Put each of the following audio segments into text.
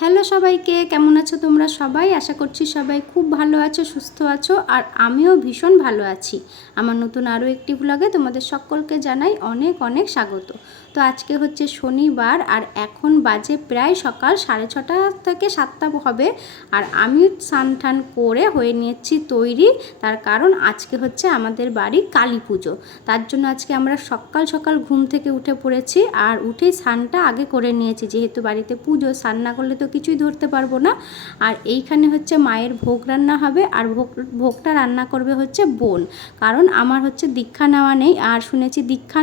Hello সবাইকে, কেমন আছো তোমরা সবাই? আশা করছি সবাই খুব ভালো আছো, সুস্থ আছো, আর আমিও ভীষণ ভালো আছি। আমার নতুন আরও একটি ব্লগে তোমাদের সকলকে জানাই অনেক অনেক স্বাগত। তো আজকে হচ্ছে শনিবার, আর এখন বাজে প্রায় সকাল 6:30 থেকে 7টা হবে। আর আমি স্নান টান করে হয়ে নিয়েছি তৈরি, তার কারণ আজকে হচ্ছে আমাদের বাড়ি কালী পুজো। তার জন্য আজকে আমরা সকাল সকাল ঘুম থেকে উঠে পড়েছি, আর উঠেই স্নানটা আগে করে নিয়েছি, যেহেতু বাড়িতে পুজো, স্নান না করলে তো কিছুই ধরতে পারবো না। আর এইখানে হচ্ছে মায়ের ভোগ রান্না হবে, আর ভোগটা রান্না করবে হচ্ছে বোন, কারণ আমার হচ্ছে দীক্ষা নেওয়া নেই, আর শুনেছি দীক্ষা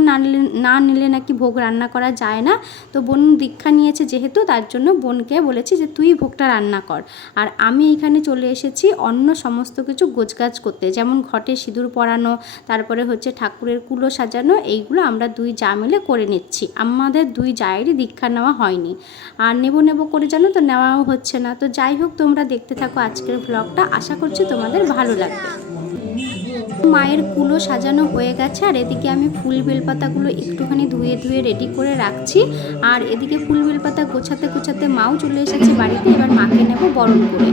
না নিলে নাকি ভোগ রান্না করা যায় না। তো বোন দীক্ষা নিয়েছে যেহেতু, তার জন্য বোনকে বলেছি যে তুই ভোগটা রান্না কর। আর আমি এখানে চলে এসেছি অন্য সমস্ত কিছু গোছগাছ করতে, যেমন ঘটে সিঁদুর পরানো, তারপরে হচ্ছে ঠাকুরের কুলো সাজানো, এইগুলো আমরা দুই যা মিলে করে নিচ্ছি। আমাদের দুই জায়েরই দীক্ষা নেওয়া হয়নি, আর নেব করে জানো তো নেওয়াও হচ্ছে না। তো যাই হোক, তোমরা দেখতে থাকো আজকের ব্লগটা, আশা করছি তোমাদের ভালো লাগবে। মায়ের কুলো সাজানো হয়ে গেছে, আর এদিকে আমি ফুল বেলপাতাগুলো একটুখানি ধুয়ে রেডি করে রাখছি। আর এদিকে ফুল বেলপাতা গোছাতে মাও চলে এসেছে বাড়িতে। এবার মাকে নেব বরণ করে।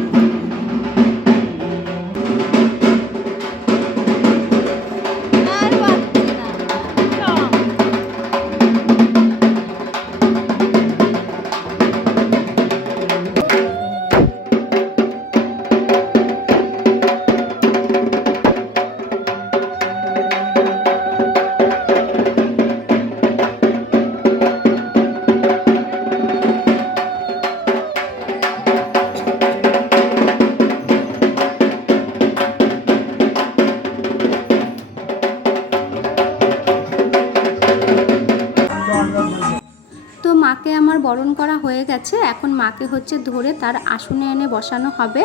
তো মাকে আমার বরণ করা হয়ে গেছে, এখন মাকে হচ্ছে ধরে তার আসনে এনে বসানো হবে।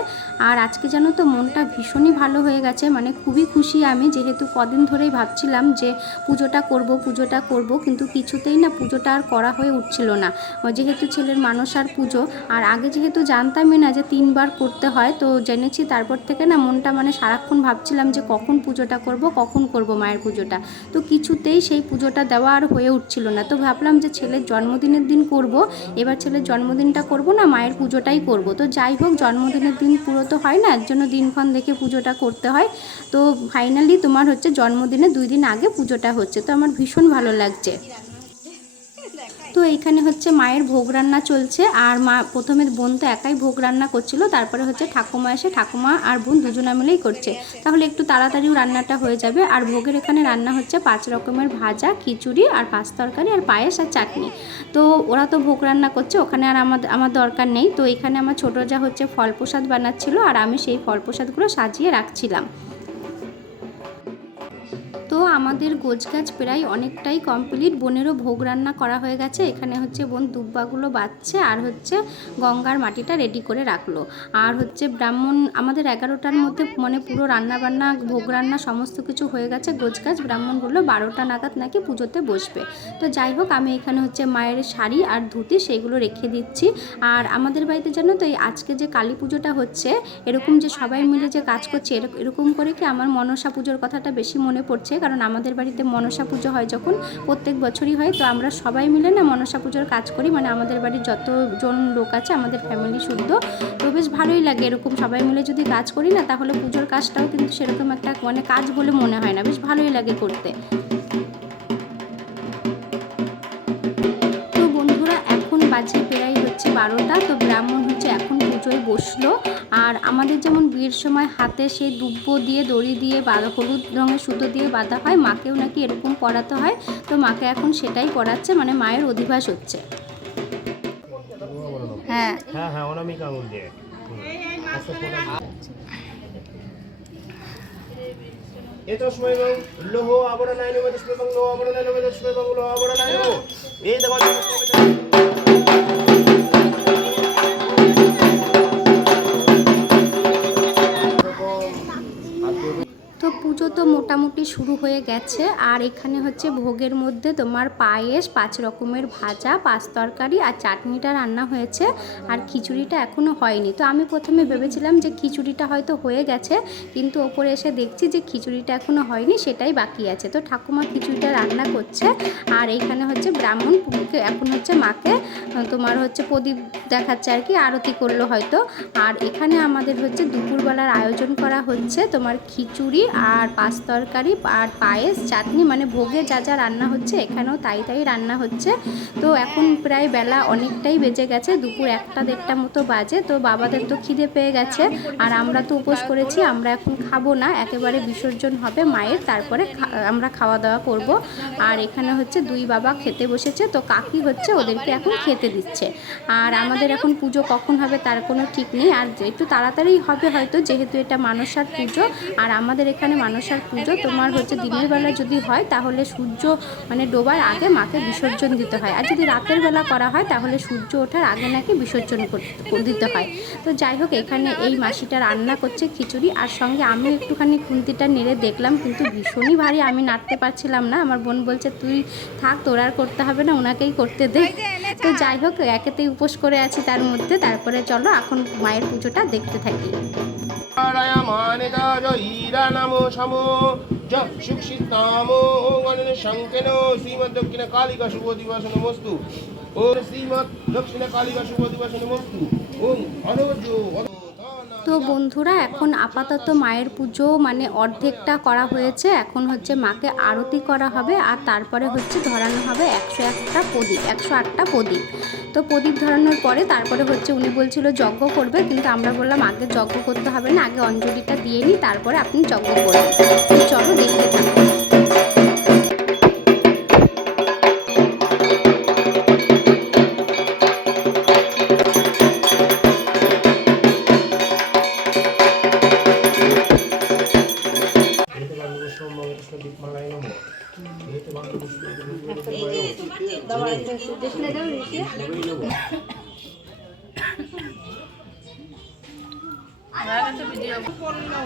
আর আজকে জানো তো মনটা ভীষণই ভালো হয়ে গেছে, মানে খুবই খুশি আমি, যেহেতু কদিন ধরেই ভাবছিলাম যে পুজোটা করব, কিন্তু কিছুতেই না পুজোটা আর করা হয়ে উঠছিল না, যেহেতু ছেলের মানসার পুজো। আর আগে যেহেতু জানতামই না যে 3বার করতে হয়, তো জেনেছি তারপর থেকে না মনটা মানে সারাক্ষণ ভাবছিলাম যে কখন পুজোটা কখন করব মায়ের পুজোটা। তো কিছুতেই সেই পুজোটা দেওয়া আর হয়ে উঠছিল না। তো ভাবলাম যে ছেলের জন্মদিনের দিন করব, এবার ছেলের জন্মদিনটা করব না, মায়ের পুজোটাই করব। তো যাই হোক, জন্মদিনের দিন পুরো তো হয় না, এর জন্য দিনক্ষণ দেখে পুজোটা করতে হয়। তো ফাইনালি তোমার হচ্ছে জন্মদিনে 2 দিন আগে পুজোটা হচ্ছে, তো আমার ভীষণ ভালো লাগছে। তো এইখানে হচ্ছে মায়ের ভোগ রান্না চলছে, আর মা প্রথমে বোন তো একাই ভোগ রান্না করছিল, তারপরে হচ্ছে ঠাকুমা এসে ঠাকুমা আর বোন দুজনা মিলেই করছে, তাহলে একটু তাড়াতাড়িও রান্নাটা হয়ে যাবে। আর ভোগের এখানে রান্না হচ্ছে 5 রকমের ভাজা, খিচুড়ি, আর 5 তরকারি, আর পায়েস, আর চাটনি। তো ওরা তো ভোগ রান্না করছে, ওখানে আর আমার দরকার নেই। তো এখানে আমার ছোটো যা হচ্ছে ফল প্রসাদ বানাচ্ছিল, আর আমি সেই ফল প্রসাদগুলো সাজিয়ে রাখছিলাম। তো আমাদের গোছগাছ প্রায় অনেকটাই কমপ্লিট, বোনেরও ভোগ রান্না করা হয়ে গেছে। এখানে হচ্ছে বোন দুব্বাগুলো বাচ্ছে, আর হচ্ছে গঙ্গার মাটিটা রেডি করে রাখলো। আর হচ্ছে ব্রাহ্মণ আমাদের 11টার মধ্যে মানে পুরো রান্নাবান্না ভোগ রান্না সমস্ত কিছু হয়ে গেছে গোছগাছ। ব্রাহ্মণ বললো 12টা নাগাদ নাকি পুজোতে বসবে। তো যাই হোক, আমি এখানে হচ্ছে মায়ের শাড়ি আর ধুতি সেইগুলো রেখে দিচ্ছি। আর আমাদের বাড়িতে জানো তো এই আজকে যে কালী পুজোটা হচ্ছে, এরকম যে সবাই মিলে যে কাজ করছে, এরকম করে কি আমার মনসা পুজোর কথাটা বেশি মনে পড়ছে, কারণ আমাদের বাড়িতে মনসা পুজো হয় যখন, প্রত্যেক বছরই হয়। তো আমরা সবাই মিলে না মনসা পুজোর কাজ করি, মানে আমাদের বাড়ির যতজন লোক আছে, আমাদের ফ্যামিলি শুদ্ধ। তো বেশ ভালোই লাগে এরকম সবাই মিলে যদি কাজ করি না, তাহলে পুজোর কাজটাও কিন্তু সেরকম একটা মানে কাজ বলে মনে হয় না, বেশ ভালোই লাগে করতে। তো বন্ধুরা, এখন বাজে প্রায় হচ্ছে 12টা। তো ব্রাহ্মণ হচ্ছে এখন পুজোয় বসলো। আর আমাদের যেমন বিয়ের সময় হাতে সেই দুব্বো দিয়ে দড়ি দিয়ে হলুদ রঙের সুতো দিয়ে বাঁধা হয়, মাকেও নাকি এরকম পরাতে হয়। তো মাকে এখন সেটাই পরাচ্ছে, মানে মায়ের অধিবাস হচ্ছে। হ্যাঁ হ্যাঁ হ্যাঁ, অনামিকা আঙুল দিয়ে এতস্মৈ বং লোহ আবরণায় নমঃ, তস্মৈ বং লোহ আবরণায় নমঃ, তস্মৈ বং লোহ আবরণায় নমঃ। এই দেখো তো পুজো তো মোটামুটি শুরু হয়ে গেছে। আর এখানে হচ্ছে ভোগের মধ্যে তোমার পায়েস, 5 রকমের ভাজা, 5 তরকারি আর চাটনিটা রান্না হয়েছে, আর খিচুড়িটা এখনও হয়নি। তো আমি প্রথমে ভেবেছিলাম যে খিচুড়িটা হয়তো হয়ে গেছে, কিন্তু ওপরে এসে দেখছি যে খিচুড়িটা এখনও হয়নি, সেটাই বাকি আছে। তো ঠাকুমা খিচুড়িটা রান্না করছে। আর এইখানে হচ্ছে ব্রাহ্মণ এখন হচ্ছে মাকে তোমার হচ্ছে প্রদীপ দেখাচ্ছে আর কি, আরতি করলো হয়তো। আর এখানে আমাদের হচ্ছে দুপুরবেলার আয়োজন করা হচ্ছে তোমার খিচুড়ি আর 5 তরকারি আর পায়েস, চাটনি, মানে ভোগে যা যা রান্না হচ্ছে এখানেও তাই রান্না হচ্ছে। তো এখন প্রায় বেলা অনেকটাই বেজে গেছে, দুপুর 1টা-1:30 মতো বাজে। তো বাবাদের তো খিদে পেয়ে গেছে, আর আমরা তো উপোস করেছি, আমরা এখন খাবো না, একেবারে বিসর্জন হবে মায়ের, তারপরে আমরা খাওয়া দাওয়া করব। আর এখানে হচ্ছে 2 বাবা খেতে বসেছে, তো কাকি হচ্ছে ওদেরকে এখন খেতে দিচ্ছে। আর আমাদের এখন পুজো কখন হবে তার কোনো ঠিক নেই, আর একটু তাড়াতাড়ি হবে হয়তো, যেহেতু এটা মানসার পুজো। আর আমাদের এখানে মানসার পুজো তোমার হচ্ছে দিনের বেলা যদি হয় তাহলে সূর্য মানে ডোবার আগে মাকে বিসর্জন দিতে হয়, আর যদি রাতের বেলা করা হয় তাহলে সূর্য ওঠার আগে নাকি বিসর্জন দিতে হয়। তো যাই হোক, এখানে এই মাসিটা রান্না করছে খিচুড়ি, আর সঙ্গে আমিও একটুখানি খুন্তিটা নেড়ে দেখলাম, কিন্তু ভীষণই ভারী, আমি নাড়তে পারছিলাম না। আমার বোন বলছে তুই থাক, তোর আর করতে হবে না, ওনাকেই করতে দে। তো যাই হোক, একেতেই উপোস করে আছি তার মধ্যে। তারপরে চলো এখন মায়ের পুজোটা দেখতে থাকি। দক্ষিণ কালিকা শুভ দিবস নমস্তু। ওম শ্রীমৎ দক্ষিণ কালিকা শুভ দিবস নমস্তু। ওম অনবদ্য। তো বন্ধুরা, এখন আপাতত মায়ের পুজো মানে অর্ধেকটা করা হয়েছে, এখন হচ্ছে মাকে আরতি করা হবে, আর তারপরে হচ্ছে ধরানো হবে 101টা প্রদীপ, 108টা প্রদীপ। তো প্রদীপ ধরানোর পরে তারপরে হচ্ছে উনি বলছিল যজ্ঞ করবে, কিন্তু আমরা বললাম আগে যজ্ঞ করতে হবে না, আগে অঞ্জলিটা দিয়ে নিই, তারপরে আপনি যজ্ঞ করবেন। তো চলো দেখতে থাকুন।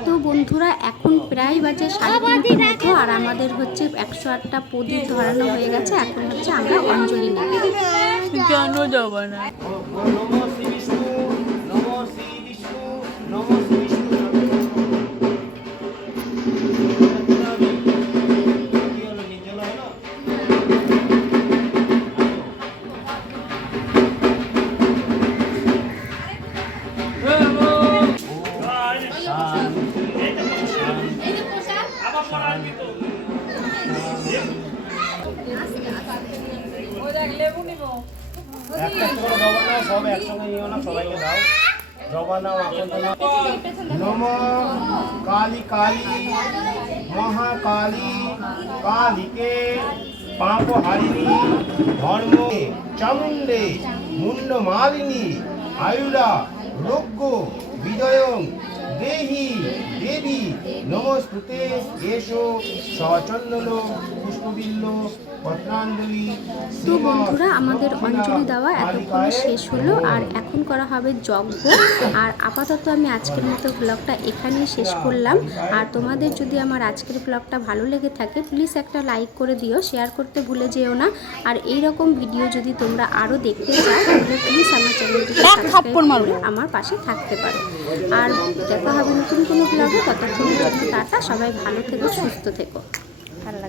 তো বন্ধুরা, এখন প্রায় বাজে 3:30 মতো, আর আমাদের হচ্ছে 108টা প্রদীপ ধরানো হয়ে গেছে। এখন হচ্ছে আমরা অঞ্জলি নেব। কেন যাবে না? নমঃ শ্রী বিষ্ণু, নমঃ শ্রী বিষ্ণু, নমঃ শ্রী বিষ্ণু। একটা করে জবা নাও, সব একসঙ্গে নিও না, সবাইকে দাও জবা নাও। নম কালী কালী মহাকালী কালীকে পাপ হারিণী ধর্ম চামুণ্ডে মুন্ড মালিনী আয়ুরা রোগ্য বিজয়ং দেহি দেবী নমস্তুতে এসো সচন্দন পুষ্পবিল্ল পত্রাঞ্জলি। তো বন্ধুরা, আমাদের অঞ্জলি দেওয়া এতক্ষণে শেষ হলো, আর এখন করা হবে যজ্ঞ। আর আপাতত আমি আজকের মতো ব্লগটা এখানেই শেষ করলাম। আর তোমাদের যদি আমার আজকের ব্লগটা ভালো লেগে থাকে, প্লিজ একটা লাইক করে দিও, শেয়ার করতে ভুলে যেও না। আর এই রকম ভিডিও যদি তোমরা আরও দেখতে চাও তাহলে প্লিজ আমার চ্যানেলটিকে সাবস্ক্রাইব করে আমার পাশে থাকতে পারো। আর দেখা হবে নতুন কোনো ব্লগে, ততক্ষণের জন্য টাটা, সবাই ভালো থেকো, সুস্থ থেকো। ভালো লাগে।